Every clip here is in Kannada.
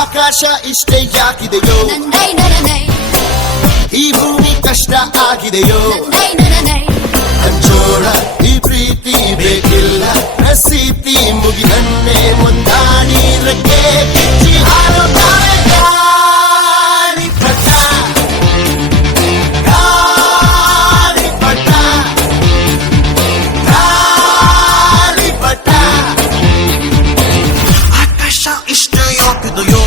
ಆಕಾಶ ಇಷ್ಟೇ ಯಾಕಿದೆಯೋ, ಈ ಭೂಮಿ ಕಷ್ಟ ಆಗಿದೆಯೋ, ಹಂಚೋಳ ಈ ಪ್ರೀತಿ ಬೇಕಿಲ್ಲ, ಪ್ರಸಿದ್ಧಿ ಮುಗಿದನ್ನೇ ಮುಂದಾಡಿ ರಕ್ಕೆ ಕಿಚ್ಚಿ ಹಾರುತ್ತಾರೆ ಗಾಳಿಪಟ, ಗಾಳಿಪಟ, ಗಾಳಿಪಟ. ಆಕಾಶ ಇಷ್ಟ ಯಾಕಿದೆಯೋ,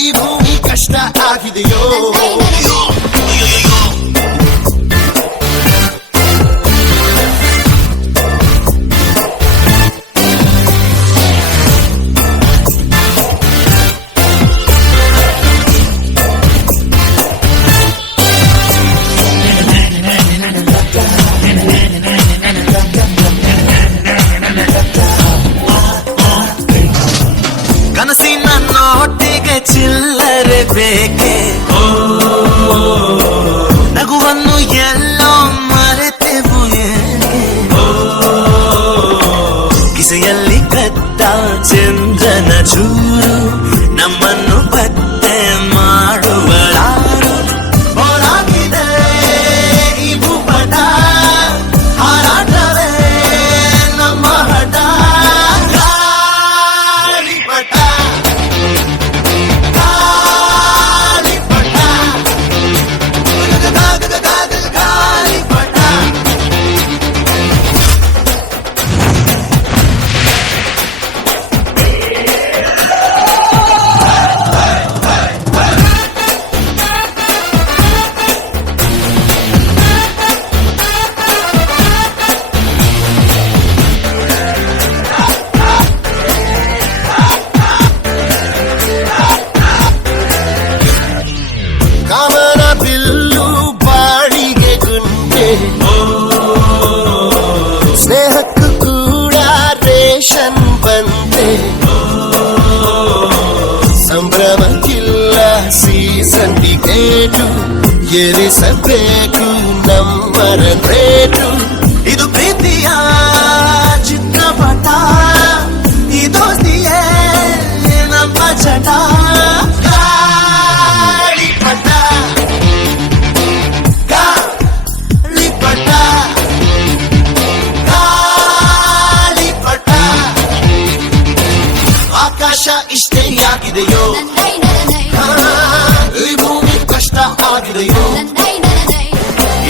ಈ ಭೂಮಿ ಕಷ್ಟ ಆಗಿದೆಯೋ, ಕನಸಿನ ನೋಟಿಗೆ ಚಿಲ್ಲರೆ ಬೇಕೆ, ನಗುವನ್ನು ಎಲ್ಲೋ ಮರೆತೆವು ಏಕೆ, ಕಿಸೆಯಲ್ಲಿ ಕದ್ದ ಚಂದ್ರನ ಚೂರು ನಮ್ಮನ್ನು ಪತ್ತೆ ಮಾಡುವಳಾರು, ಬೋರಾಗಿದೆ ಈ ಭೂಪಟ, ಹಾರಾಟವೇ ನಮ್ಮ ಹಠ, ಗಾಳಿಪಟ, ಗಾಳಿಪಟ, ಗಾಳಿಪಟ. ಕಾಮನ ಬಿಲ್ಲು ಬಾಳಿಗೆ ಗುಂಡೆ, ಸ್ನೇಹಕ್ಕೂ ಕೂಡ ರೇಷನ್ ಬಂದೆ, ಸಂಭ್ರಮಕ್ಕಿಲ್ಲ ಸೀಸನ್ ಟಿಕೆಟು, ಏರಿಸಬೇಕು ನಂಬರ ರೇಟು, ಇದು ಪ್ರೀತಿಯ ಚಿತ್ರಪಟ, ಈ ದೋಸ್ತಿಯೇ ನಮ್ಮ ಚಟ, ಗಾಳಿಪಟ, ಗಾಳಿಪಟ, ಗಾಳಿಪಟ. ಆಕಾಶ ಇಷ್ಟೇ ಯಾಕಿದೆಯೋ, ಈ ಭೂಮಿ ಕಷ್ಟ ಆಗಿದೆಯೋ,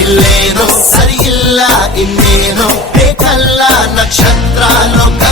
ಇಲ್ಲೇನೋ ಸರಿ ಇಲ್ಲ ಇನ್ನೇನೋ ಬೇಕಲ್ಲ, ನಕ್ಷತ್ರ ಲೋಕ